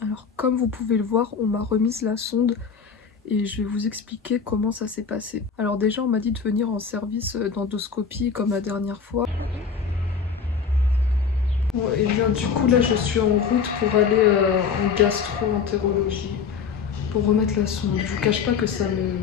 Alors comme vous pouvez le voir, on m'a remise la sonde et je vais vous expliquer comment ça s'est passé. Alors déjà on m'a dit de venir en service d'endoscopie comme la dernière fois. Bon, et bien du coup là je suis en route pour aller en gastro-entérologie pour remettre la sonde. Je vous cache pas que ça me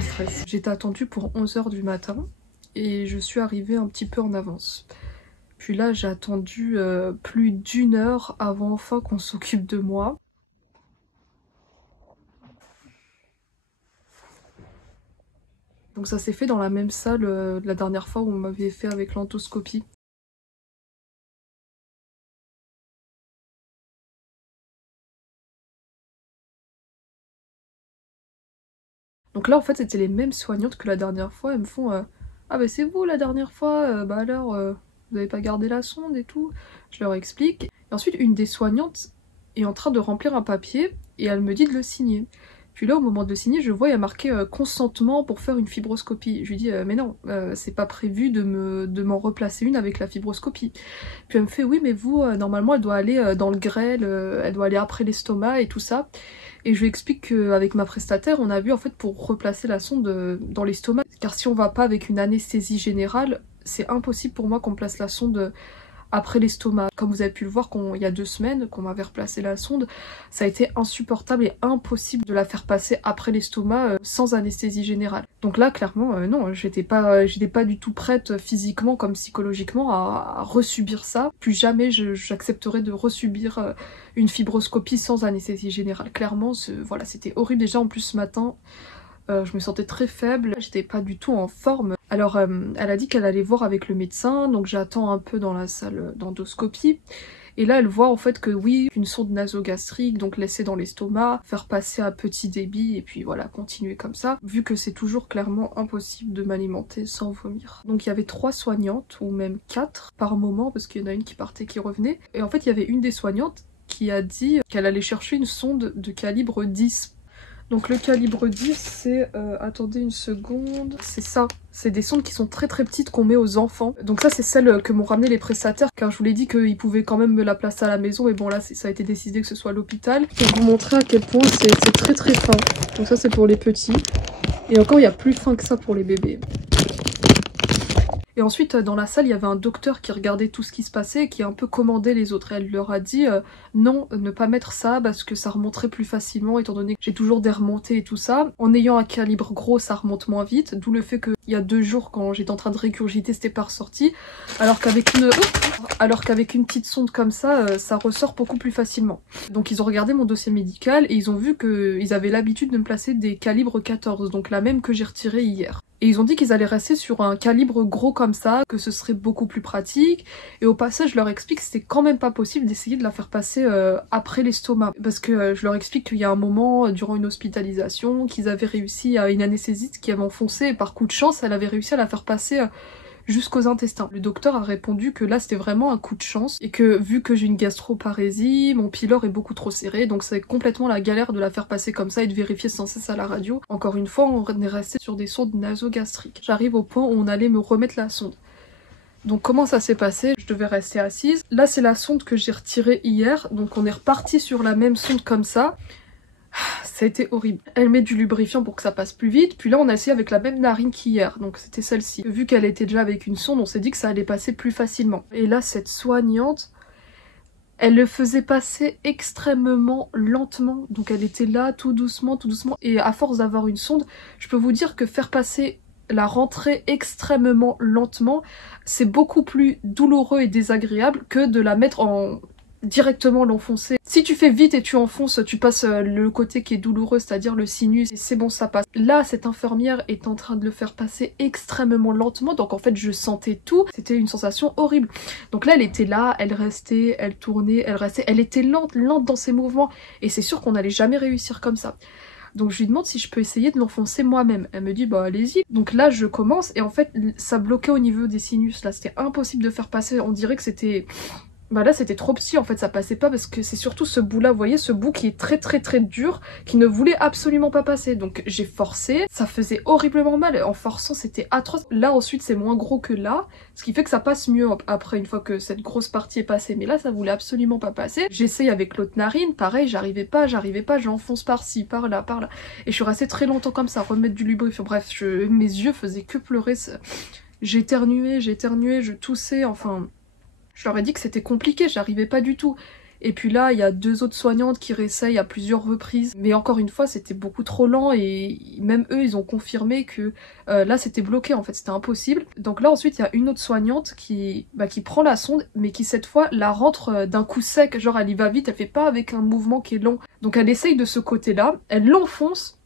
stresse. J'étais attendue pour 11 h du matin et je suis arrivée un petit peu en avance. Puis là j'ai attendu plus d'1 heure avant enfin qu'on s'occupe de moi. Donc ça s'est fait dans la même salle la dernière fois où on m'avait fait avec l'endoscopie. Donc là en fait c'était les mêmes soignantes que la dernière fois, elles me font ah bah c'est vous la dernière fois, bah alors vous avez pas gardé la sonde et tout. Je leur explique. Et ensuite une des soignantes est en train de remplir un papier et elle me dit de le signer. Puis là au moment de le signer je vois il y a marqué consentement pour faire une fibroscopie. Je lui dis mais non, c'est pas prévu de m'en replacer une avec la fibroscopie. Puis elle me fait oui mais vous normalement elle doit aller dans le grêle, elle doit aller après l'estomac et tout ça. Et je lui explique qu'avec ma prestataire, on a vu en fait pour replacer la sonde dans l'estomac. Car si on va pas avec une anesthésie générale, c'est impossible pour moi qu'on place la sonde après l'estomac. Comme vous avez pu le voir il y a 2 semaines qu'on m'avait replacé la sonde, ça a été insupportable et impossible de la faire passer après l'estomac sans anesthésie générale. Donc là clairement non, j'étais pas du tout prête physiquement comme psychologiquement à resubir ça. Plus jamais j'accepterai de resubir une fibroscopie sans anesthésie générale. Clairement voilà, c'était horrible. Déjà en plus ce matin je me sentais très faible, j'étais pas du tout en forme. Alors elle a dit qu'elle allait voir avec le médecin, donc j'attends un peu dans la salle d'endoscopie. Et là elle voit en fait que oui, une sonde nasogastrique, donc laissée dans l'estomac, faire passer à petit débit et puis voilà, continuer comme ça, vu que c'est toujours clairement impossible de m'alimenter sans vomir. Donc il y avait 3 soignantes, ou même 4 par moment, parce qu'il y en a une qui partait, qui revenait. Et en fait il y avait une des soignantes qui a dit qu'elle allait chercher une sonde de calibre 10. Donc le calibre 10 c'est, attendez une seconde, c'est ça. C'est des sondes qui sont très très petites qu'on met aux enfants. Donc ça c'est celle que m'ont ramené les prestataires car je vous l'ai dit qu'ils pouvaient quand même me la placer à la maison. Mais bon là ça a été décidé que ce soit à l'hôpital. Pour vous montrer à quel point c'est très très fin. Donc ça c'est pour les petits. Et encore il y a plus fin que ça pour les bébés. Et ensuite, dans la salle, il y avait un docteur qui regardait tout ce qui se passait et qui a un peu commandé les autres. Et elle leur a dit non, ne pas mettre ça parce que ça remonterait plus facilement étant donné que j'ai toujours des remontées et tout ça. En ayant un calibre gros, ça remonte moins vite, d'où le fait qu'il y a 2 jours quand j'étais en train de régurgiter, c'était pas ressorti. Alors qu'avec une petite sonde comme ça, ça ressort beaucoup plus facilement. Donc ils ont regardé mon dossier médical et ils ont vu qu'ils avaient l'habitude de me placer des calibres 14, donc la même que j'ai retirée hier. Et ils ont dit qu'ils allaient rester sur un calibre gros comme ça, que ce serait beaucoup plus pratique. Et au passage, je leur explique que c'était quand même pas possible d'essayer de la faire passer après l'estomac. Parce que je leur explique qu'il y a un moment, durant une hospitalisation, qu'ils avaient réussi à une anesthésiste qui avait enfoncé, et par coup de chance, elle avait réussi à la faire passer jusqu'aux intestins. Le docteur a répondu que là c'était vraiment un coup de chance et que vu que j'ai une gastroparésie, mon pylore est beaucoup trop serré, donc c'est complètement la galère de la faire passer comme ça et de vérifier sans cesse à la radio. Encore une fois, on est resté sur des sondes nasogastriques. J'arrive au point où on allait me remettre la sonde. Donc comment ça s'est passé? Je devais rester assise. Là c'est la sonde que j'ai retirée hier, donc on est reparti sur la même sonde comme ça. Ça a été horrible. Elle met du lubrifiant pour que ça passe plus vite, puis là on a essayé avec la même narine qu'hier, donc c'était celle-ci. Vu qu'elle était déjà avec une sonde, on s'est dit que ça allait passer plus facilement. Et là cette soignante, elle le faisait passer extrêmement lentement, donc elle était là tout doucement, et à force d'avoir une sonde, je peux vous dire que faire passer la rentrée extrêmement lentement, c'est beaucoup plus douloureux et désagréable que de la mettre directement l'enfoncer. Si tu fais vite et tu enfonces, tu passes le côté qui est douloureux, c'est-à-dire le sinus, et c'est bon, ça passe. Là, cette infirmière est en train de le faire passer extrêmement lentement, donc en fait je sentais tout, c'était une sensation horrible. Donc là elle était là, elle restait, elle tournait, elle restait, elle était lente dans ses mouvements, et c'est sûr qu'on n'allait jamais réussir comme ça. Donc je lui demande si je peux essayer de l'enfoncer moi-même. Elle me dit bah allez-y. Donc là je commence et en fait ça bloquait au niveau des sinus. Là c'était impossible de faire passer. On dirait que c'était Bah là c'était trop petit en fait, ça passait pas parce que c'est surtout ce bout là, vous voyez ce bout qui est très très très dur, qui ne voulait absolument pas passer. Donc j'ai forcé, ça faisait horriblement mal, en forçant c'était atroce. Là ensuite c'est moins gros que là, ce qui fait que ça passe mieux après une fois que cette grosse partie est passée. Mais là ça voulait absolument pas passer. J'essaye avec l'autre narine, pareil j'arrivais pas, j'enfonce par-ci, par-là, par-là. Et je suis restée très longtemps comme ça, remettre du lubrifiant, bref, mes yeux faisaient que pleurer. J'éternuais, je toussais, enfin... Je leur ai dit que c'était compliqué, j'arrivais pas du tout. Et puis là, il y a 2 autres soignantes qui réessayent à plusieurs reprises. Mais encore une fois, c'était beaucoup trop lent et même eux, ils ont confirmé que là, c'était bloqué en fait, c'était impossible. Donc là, ensuite, il y a une autre soignante qui prend la sonde, mais qui cette fois la rentre d'un coup sec. Genre, elle y va vite, elle fait pas avec un mouvement qui est long. Donc elle essaye de ce côté-là, elle l'enfonce.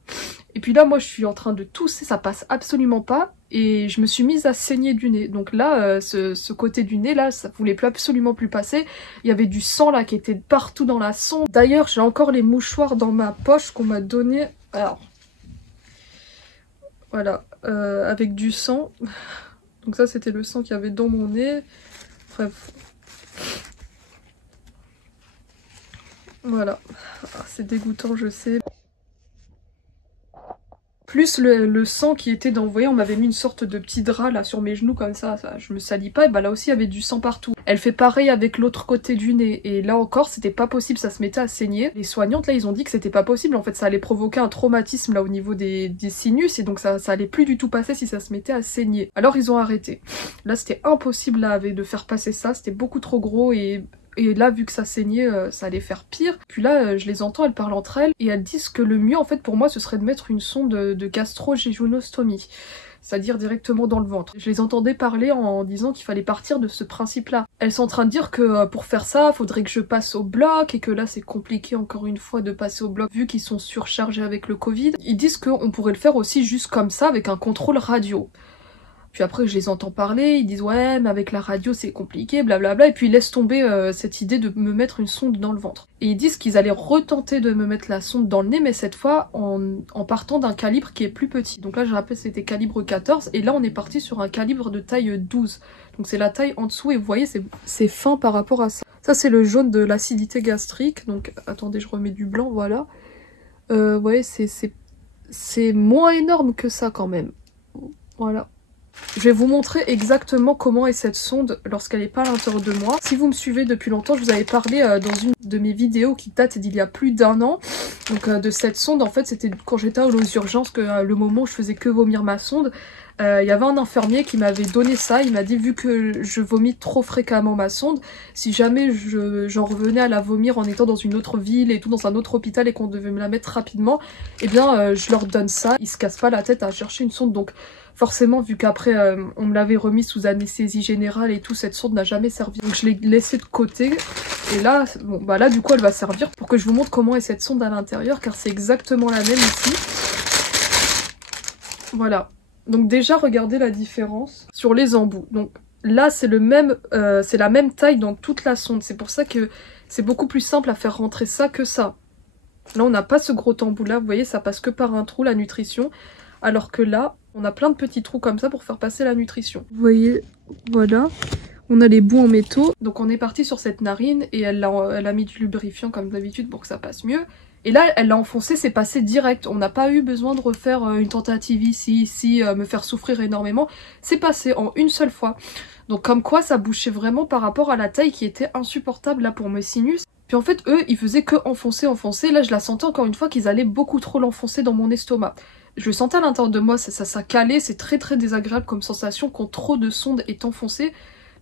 Et puis là, moi, je suis en train de tousser, ça passe absolument pas. Et je me suis mise à saigner du nez. Donc là, ce côté du nez, là, ça voulait plus absolument plus passer. Il y avait du sang, là, qui était partout dans la sonde. D'ailleurs, j'ai encore les mouchoirs dans ma poche qu'on m'a donné. Alors, voilà, avec du sang. Donc ça, c'était le sang qu'il y avait dans mon nez. Bref. Voilà. Ah, c'est dégoûtant, je sais. Plus le sang qui était dans, vous voyez, on m'avait mis une sorte de petit drap là sur mes genoux comme ça je me salis pas, et bah là aussi il y avait du sang partout. Elle fait pareil avec l'autre côté du nez, et là encore c'était pas possible, ça se mettait à saigner. Les soignantes là ils ont dit que c'était pas possible, en fait ça allait provoquer un traumatisme là au niveau des sinus, et donc ça allait plus du tout passer si ça se mettait à saigner. Alors ils ont arrêté. Là c'était impossible là de faire passer ça, c'était beaucoup trop gros, et là, vu que ça saignait, ça allait faire pire. Puis là, je les entends, elles parlent entre elles, et elles disent que le mieux, en fait, pour moi, ce serait de mettre une sonde de gastro-jéjunostomie, c'est-à-dire directement dans le ventre. Je les entendais parler en disant qu'il fallait partir de ce principe-là. Elles sont en train de dire que pour faire ça, faudrait que je passe au bloc, et que là, c'est compliqué, encore une fois, de passer au bloc, vu qu'ils sont surchargés avec le Covid. Ils disent qu'on pourrait le faire aussi juste comme ça, avec un contrôle radio. Puis après, je les entends parler, ils disent ouais, mais avec la radio c'est compliqué, blablabla, et puis ils laissent tomber cette idée de me mettre une sonde dans le ventre. Et ils disent qu'ils allaient retenter de me mettre la sonde dans le nez, mais cette fois en partant d'un calibre qui est plus petit. Donc là, je rappelle, c'était calibre 14, et là on est parti sur un calibre de taille 12. Donc c'est la taille en dessous, et vous voyez, c'est fin par rapport à ça. Ça c'est le jaune de l'acidité gastrique, donc attendez, je remets du blanc, voilà. Vous voyez, c'est moins énorme que ça quand même. Voilà. Je vais vous montrer exactement comment est cette sonde lorsqu'elle n'est pas à l'intérieur de moi. Si vous me suivez depuis longtemps, je vous avais parlé dans une de mes vidéos qui date d'il y a plus d'1 an. Donc de cette sonde, en fait c'était quand j'étais aux urgences, que le moment où je faisais que vomir ma sonde. Il y avait un infirmier qui m'avait donné ça, il m'a dit vu que je vomis trop fréquemment ma sonde, si jamais j'en revenais à la vomir en étant dans une autre ville et tout, dans un autre hôpital, et qu'on devait me la mettre rapidement, eh bien je leur donne ça, ils se cassent pas la tête à chercher une sonde. Donc forcément, vu qu'après on me l'avait remis sous anesthésie générale et tout, cette sonde n'a jamais servi. Donc je l'ai laissée de côté. Et là, bon bah là du coup elle va servir pour que je vous montre comment est cette sonde à l'intérieur, car c'est exactement la même ici. Voilà. Donc déjà regardez la différence sur les embouts. Donc là c'est c'est la même taille dans toute la sonde. C'est pour ça que c'est beaucoup plus simple à faire rentrer ça que ça. Là on n'a pas ce gros embout là, vous voyez, ça passe que par un trou la nutrition. Alors que là, on a plein de petits trous comme ça pour faire passer la nutrition. Vous voyez, voilà, on a les bouts en métaux. Donc on est parti sur cette narine et elle a mis du lubrifiant comme d'habitude pour que ça passe mieux. Et là, elle l'a enfoncé, c'est passé direct. On n'a pas eu besoin de refaire une tentative ici, me faire souffrir énormément. C'est passé en une seule fois. Donc comme quoi, ça bouchait vraiment par rapport à la taille qui était insupportable là pour mes sinus. Puis en fait, eux, ils faisaient que enfoncer. Là, je la sentais encore une fois qu'ils allaient beaucoup trop l'enfoncer dans mon estomac. Je le sentais à l'intérieur de moi, ça calait, c'est très très désagréable comme sensation quand trop de sonde est enfoncée.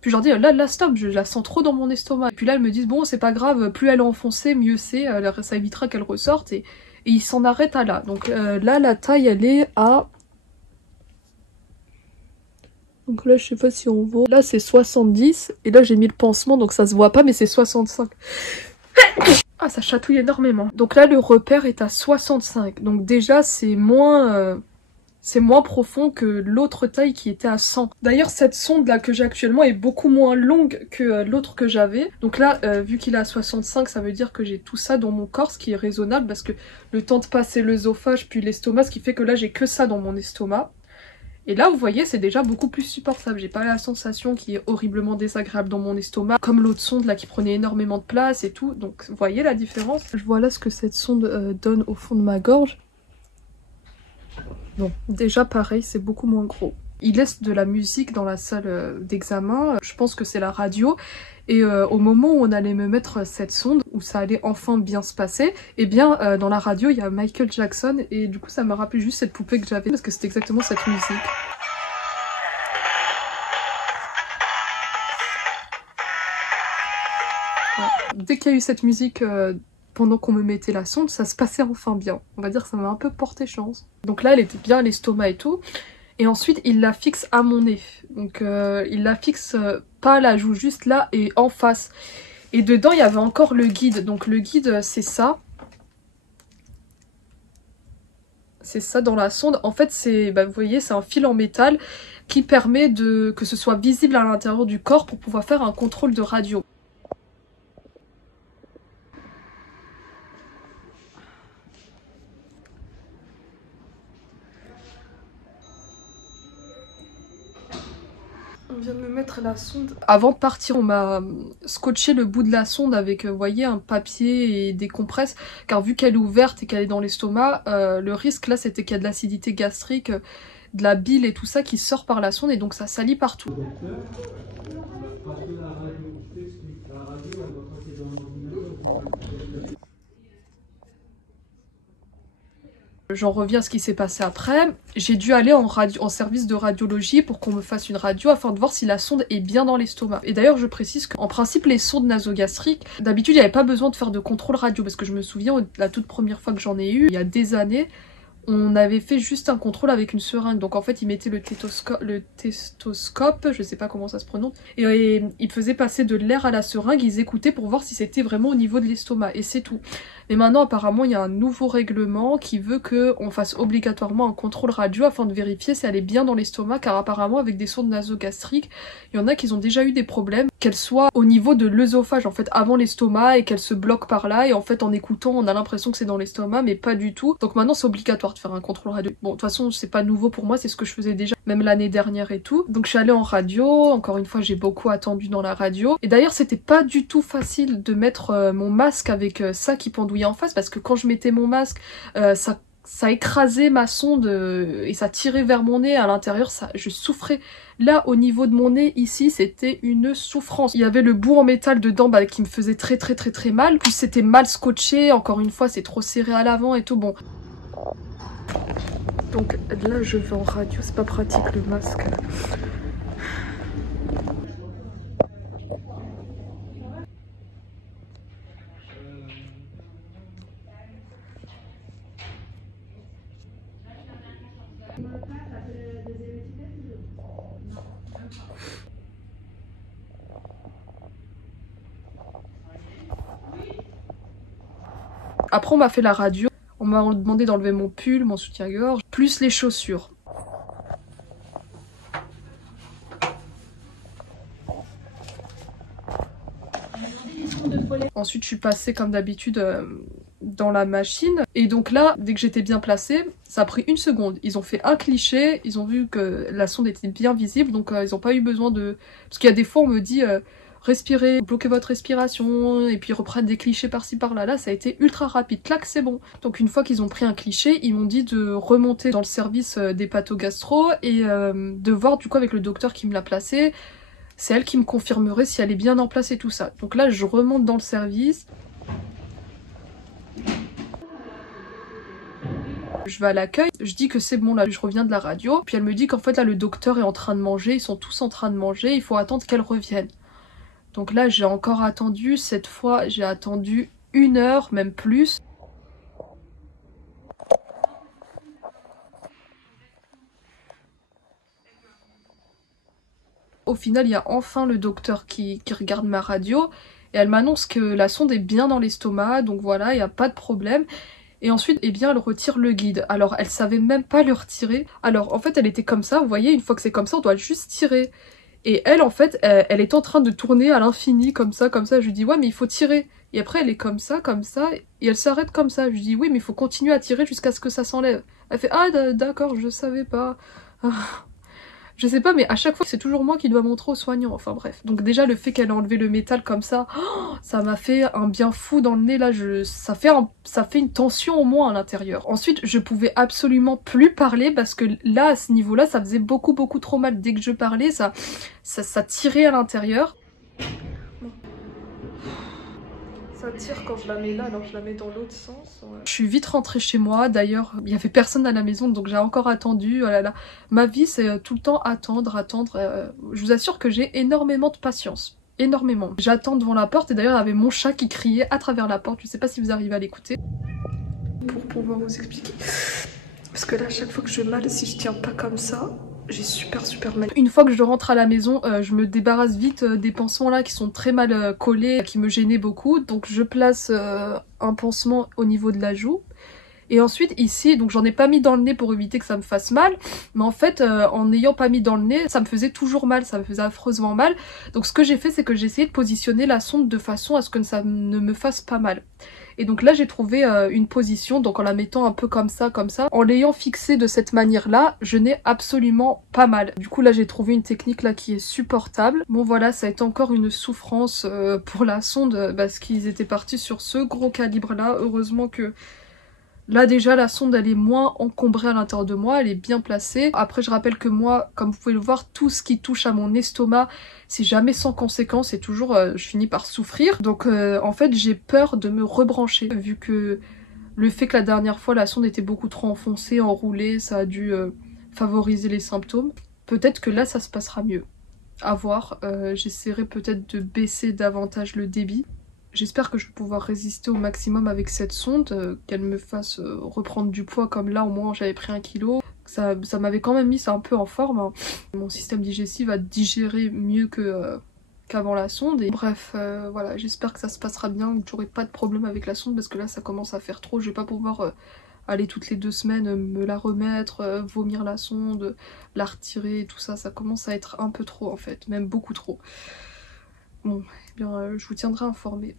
Puis je leur dis là stop, je la sens trop dans mon estomac. Et puis là elles me disent bon c'est pas grave, plus elle est enfoncée, mieux c'est, ça évitera qu'elle ressorte, et ils s'en arrêtent à là. Donc là la taille elle est à... Donc là je sais pas si on voit, là c'est 70, et là j'ai mis le pansement donc ça se voit pas mais c'est 65. Ah ça chatouille énormément. Donc là le repère est à 65, donc déjà c'est moins profond que l'autre taille qui était à 100. D'ailleurs cette sonde là que j'ai actuellement est beaucoup moins longue que l'autre que j'avais. Donc là vu qu'il est à 65, ça veut dire que j'ai tout ça dans mon corps, ce qui est raisonnable parce que le temps de passer l'œsophage puis l'estomac, ce qui fait que là j'ai que ça dans mon estomac. Et là, vous voyez, c'est déjà beaucoup plus supportable. J'ai pas la sensation qui est horriblement désagréable dans mon estomac, comme l'autre sonde là qui prenait énormément de place et tout. Donc, vous voyez la différence? Je vois là ce que cette sonde donne au fond de ma gorge. Bon, déjà pareil, c'est beaucoup moins gros. Il laisse de la musique dans la salle d'examen, je pense que c'est la radio. Et au moment où on allait me mettre cette sonde, où ça allait enfin bien se passer, eh bien dans la radio il y a Michael Jackson et du coup ça me rappelait juste cette poupée que j'avais parce que c'était exactement cette musique. Ouais. Dès qu'il y a eu cette musique pendant qu'on me mettait la sonde, ça se passait enfin bien. On va dire que ça m'a un peu porté chance. Donc là elle était bien à l'estomac et tout. Et ensuite, il la fixe à mon nez. Donc, il la fixe pas à la joue, juste là et en face. Et dedans, il y avait encore le guide. Donc, le guide, c'est ça. C'est ça dans la sonde. En fait, c'est, bah, vous voyez, c'est un fil en métal qui permet que ce soit visible à l'intérieur du corps pour pouvoir faire un contrôle de radio. On vient de me mettre la sonde. Avant de partir, on m'a scotché le bout de la sonde avec, vous voyez, un papier et des compresses. Car vu qu'elle est ouverte et qu'elle est dans l'estomac, le risque là, c'était qu'il y a de l'acidité gastrique, de la bile et tout ça qui sort par la sonde et donc ça salit partout. J'en reviens à ce qui s'est passé après. J'ai dû aller en service de radiologie pour qu'on me fasse une radio afin de voir si la sonde est bien dans l'estomac. Et d'ailleurs, je précise qu'en principe, les sondes nasogastriques, d'habitude, il n'y avait pas besoin de faire de contrôle radio parce que je me souviens, la toute première fois que j'en ai eu, il y a des années, on avait fait juste un contrôle avec une seringue. Donc en fait, ils mettaient le testoscope, je sais pas comment ça se prononce, et ils faisaient passer de l'air à la seringue, ils écoutaient pour voir si c'était vraiment au niveau de l'estomac, et c'est tout. Mais maintenant, apparemment, il y a un nouveau règlement qui veut qu'on fasse obligatoirement un contrôle radio afin de vérifier si elle est bien dans l'estomac, car apparemment, avec des sondes nasogastriques, il y en a qui ont déjà eu des problèmes, qu'elles soient au niveau de l'œsophage, en fait, avant l'estomac, et qu'elles se bloquent par là, et en fait, en écoutant, on a l'impression que c'est dans l'estomac, mais pas du tout. Donc maintenant, c'est obligatoire de faire un contrôle radio. Bon, de toute façon, c'est pas nouveau pour moi, c'est ce que je faisais déjà, même l'année dernière et tout. Donc je suis allée en radio, encore une fois, j'ai beaucoup attendu dans la radio. Et d'ailleurs, c'était pas du tout facile de mettre mon masque avec ça qui pendouillait en face, parce que quand je mettais mon masque, ça écrasait ma sonde et ça tirait vers mon nez à l'intérieur, je souffrais. Là, au niveau de mon nez, ici, c'était une souffrance. Il y avait le bout en métal dedans qui me faisait très mal. Puis c'était mal scotché, encore une fois, c'est trop serré à l'avant et tout, bon. Donc là, je vais en radio, c'est pas pratique le masque. Après, on m'a fait la radio. On m'a demandé d'enlever mon pull, mon soutien-gorge, plus les chaussures. Ensuite, je suis passée comme d'habitude dans la machine. Et donc là, dès que j'étais bien placée, ça a pris 1 seconde. Ils ont fait un cliché, ils ont vu que la sonde était bien visible, donc ils n'ont pas eu besoin de... Parce qu'il y a des fois, on me dit... respirez, bloquez votre respiration, et puis reprendre des clichés par-ci par-là. Là, ça a été ultra rapide. Clac, c'est bon. Donc une fois qu'ils ont pris un cliché, ils m'ont dit de remonter dans le service des pathogastro et de voir du coup avec le docteur qui me l'a placé. C'est elle qui me confirmerait si elle est bien en place et tout ça. Donc là, je remonte dans le service. Je vais à l'accueil, je dis que c'est bon là, je reviens de la radio. Puis elle me dit qu'en fait là, le docteur est en train de manger, ils sont tous en train de manger, il faut attendre qu'elle revienne. Donc là, j'ai encore attendu. Cette fois, j'ai attendu 1 heure, même plus. Au final, il y a enfin le docteur qui regarde ma radio. Et elle m'annonce que la sonde est bien dans l'estomac. Donc voilà, il n'y a pas de problème. Et ensuite, eh bien, elle retire le guide. Alors, elle savait même pas le retirer. Alors, en fait, elle était comme ça. Vous voyez, une fois que c'est comme ça, on doit juste tirer. Et elle, en fait, elle est en train de tourner à l'infini, comme ça, comme ça. Je lui dis, ouais, mais il faut tirer. Et après, elle est comme ça, et elle s'arrête comme ça. Je lui dis, oui, mais il faut continuer à tirer jusqu'à ce que ça s'enlève. Elle fait, ah, d'accord, je savais pas. Je sais pas, mais à chaque fois, c'est toujours moi qui dois montrer aux soignants, enfin bref. Donc déjà, le fait qu'elle ait enlevé le métal comme ça, oh, ça m'a fait un bien fou dans le nez, là, ça fait une tension au moins à l'intérieur. Ensuite, je pouvais absolument plus parler parce que là, à ce niveau-là, ça faisait beaucoup trop mal. Dès que je parlais, ça tirait à l'intérieur. Ça tire quand je la mets là, alors je la mets dans l'autre sens. Ouais. Je suis vite rentrée chez moi, d'ailleurs il y avait personne à la maison donc j'ai encore attendu, oh là là. Ma vie c'est tout le temps attendre. Je vous assure que j'ai énormément de patience. Énormément. J'attends devant la porte et d'ailleurs il y avait mon chat qui criait à travers la porte, je sais pas si vous arrivez à l'écouter. Pour pouvoir vous expliquer. Parce que là à chaque fois que je mal, si je tiens pas comme ça, j'ai super mal. Une fois que je rentre à la maison, je me débarrasse vite des pansements là qui sont très mal collés, qui me gênaient beaucoup. Donc je place un pansement au niveau de la joue. Et ensuite ici, donc j'en ai pas mis dans le nez pour éviter que ça me fasse mal, mais en fait en n'ayant pas mis dans le nez, ça me faisait toujours mal, ça me faisait affreusement mal. Donc ce que j'ai fait, c'est que j'ai essayé de positionner la sonde de façon à ce que ça ne me fasse pas mal. Et donc là j'ai trouvé une position, donc en la mettant un peu comme ça, en l'ayant fixée de cette manière-là, je n'ai absolument pas mal. Du coup là j'ai trouvé une technique là qui est supportable. Bon voilà, ça a été encore une souffrance pour la sonde, parce qu'ils étaient partis sur ce gros calibre-là. Heureusement que là déjà la sonde elle est moins encombrée à l'intérieur de moi, elle est bien placée. Après je rappelle que moi, comme vous pouvez le voir, tout ce qui touche à mon estomac, c'est jamais sans conséquence et toujours je finis par souffrir. Donc en fait j'ai peur de me rebrancher vu que le fait que la dernière fois la sonde était beaucoup trop enfoncée, enroulée, ça a dû favoriser les symptômes. Peut-être que là ça se passera mieux. À voir, j'essaierai peut-être de baisser davantage le débit. J'espère que je vais pouvoir résister au maximum avec cette sonde, qu'elle me fasse reprendre du poids comme là au moins j'avais pris 1 kg. Ça m'avait quand même mis ça un peu en forme, hein. Mon système digestif va digérer mieux qu'avant la sonde. Et bref, voilà, j'espère que ça se passera bien, que j'aurai pas de problème avec la sonde parce que là ça commence à faire trop. Je vais pas pouvoir aller toutes les 2 semaines me la remettre, vomir la sonde, la retirer, tout ça, ça commence à être un peu trop en fait, même beaucoup trop. Bon, eh bien je vous tiendrai informée.